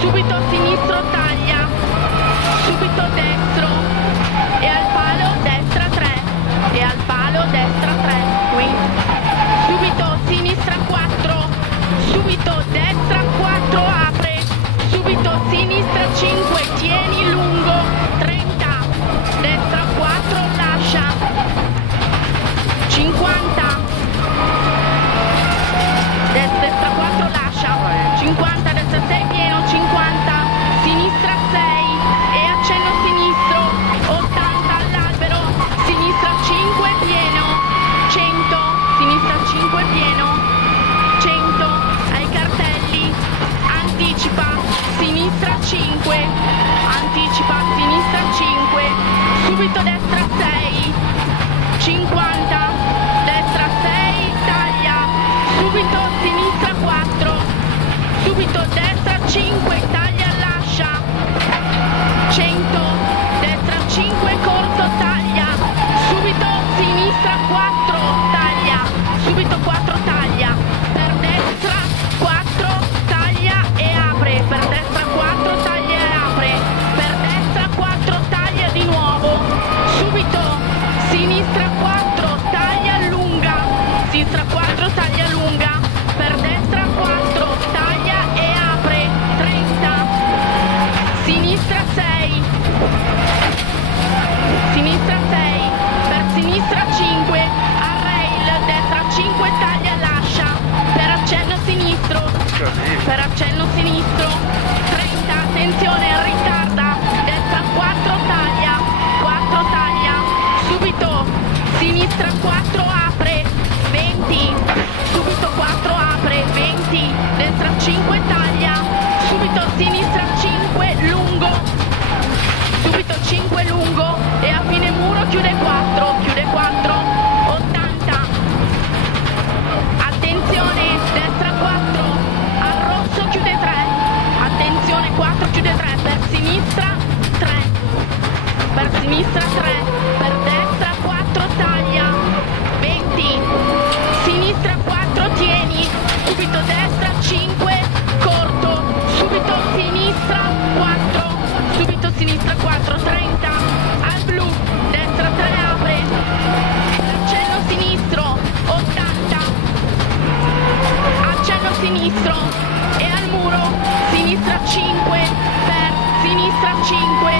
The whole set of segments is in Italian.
subito sinistro taglia, subito destro e al palo destra 3 e al palo destra 3, qui subito sinistra 4, subito destra 4 apre, subito sinistra 5 tieni lungo 30, destra 4 lascia 50, destra 4 lascia 50, destra 6 pieno 50, sinistra 6 e accenno sinistro 80 all'albero, sinistra 5 pieno 100, sinistra 5 pieno 100 ai cartelli, anticipa sinistra 5, anticipa sinistra 5, subito destra 6 50, destra 6 taglia, subito sinistra 4, subito destra 5 taglia lascia 100, destra 5 corto taglia, subito sinistra 4 taglia, subito 4 taglia, per destra 4 taglia e apre, per destra 4 taglia e apre, per destra 4 taglia di nuovo, subito sinistra 4 taglia lunga, sinistra 4 taglia lunga, per destra 4 taglia e apre 30, sinistra 6, sinistra 6, per sinistra 5, a rail, destra 5 taglia lascia, per accenno sinistro, per accenno sinistro 30, attenzione ritarda, destra 4 taglia, 4 taglia, subito sinistra 4 apre 20, subito 4 apre 20, destra 5 taglia, subito sinistra 5 lungo, subito 5 lungo e a fine muro chiude 4, 80, attenzione destra 4, al rosso chiude 3, attenzione 4 chiude 3, per sinistra 3, per sinistra 3, per destra 4 taglia 20, sinistra 4 tieni, subito destra 5 corto, subito sinistra 4, subito sinistra 4 30, al blu destra 3 apre, accenno sinistro 80, accenno sinistro e al muro sinistra 5, per sinistra 5,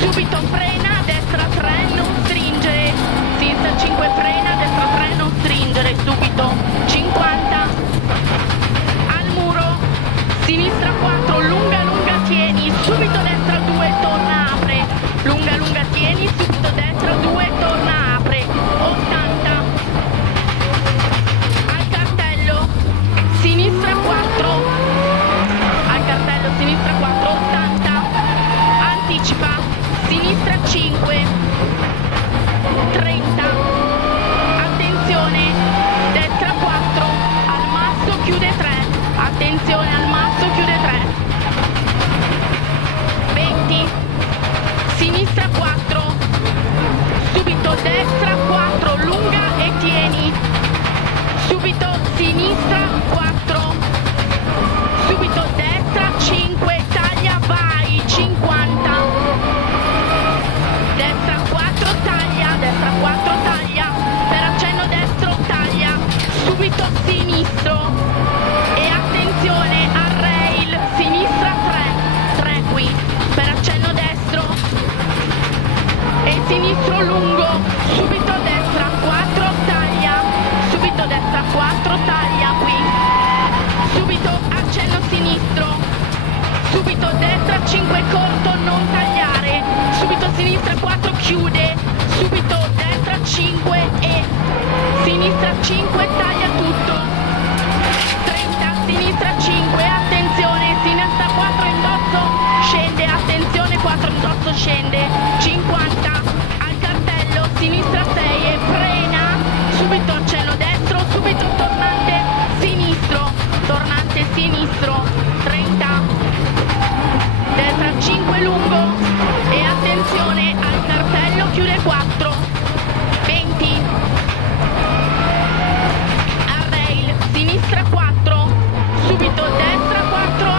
subito frena, destra 3 non stringere, sinistra 5 frena, destra 3 non stringere, subito 50, al muro, sinistra 4, lunga lunga tieni, subito destra 2 torna apre, lunga lunga tieni, subito destra 2 torna apre, 80, al cartello, sinistra 4, al cartello sinistra 4, 80, anticipa, sinistra 5, 30, attenzione, destra 4, al masso chiude 3, attenzione al masso chiude 3, 20, sinistra 4, subito destra 4, lunga e tieni, subito sinistra 4, subito destra 5, taglia vai, 50, destra 4 taglia, per accenno destro taglia, subito sinistro e attenzione al rail, sinistra 3 qui, per accenno destro e sinistro lungo, subito destra 4 taglia, subito destra 4 taglia qui, subito accenno sinistro, subito destra 5 corto non tagliare, subito sinistra 4 chiude, subito destra 5 e sinistra 5 taglia tutto, 30, sinistra 5, attenzione, sinistra 4 indosso scende, attenzione 4 indosso scende, 50, al cartello, sinistra 6 e frena, subito accenno destro, subito tornante sinistro, 30, destra 5 lungo e attenzione al cartello chiude 4, 20, a rail, sinistra 4, subito destra 4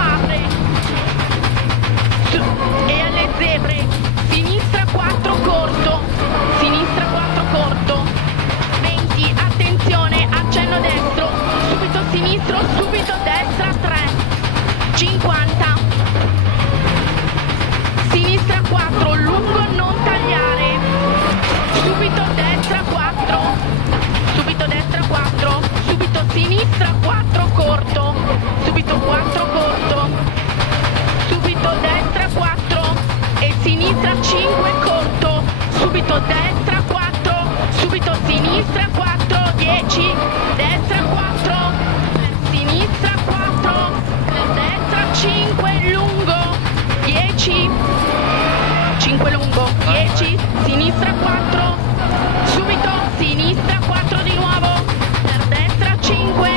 5 lungo, 10, sinistra 4, subito, sinistra 4 di nuovo, per destra 5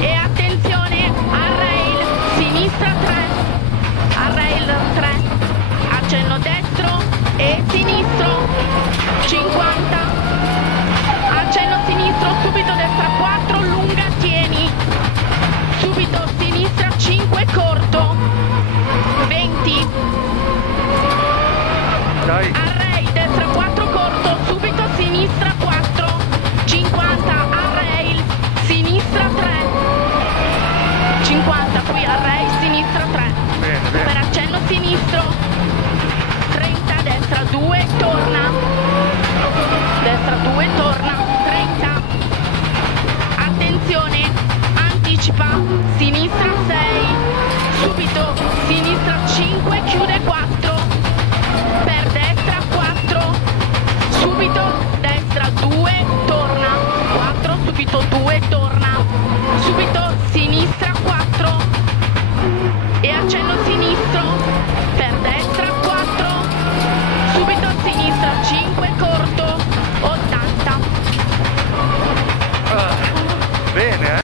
e attenzione, a rail, sinistra 3, a rail 3, accenno destro e sinistro, 50, accenno sinistro, subito destra 4, lunga tieni, subito sinistra 5, corto, 20, Dai. array destra 4 corto, subito sinistra 4, 50, array, sinistra 3, 50, qui array, sinistra 3, Bene, bene. per accenno sinistro, 30, destra 2, torna, destra 2, torna,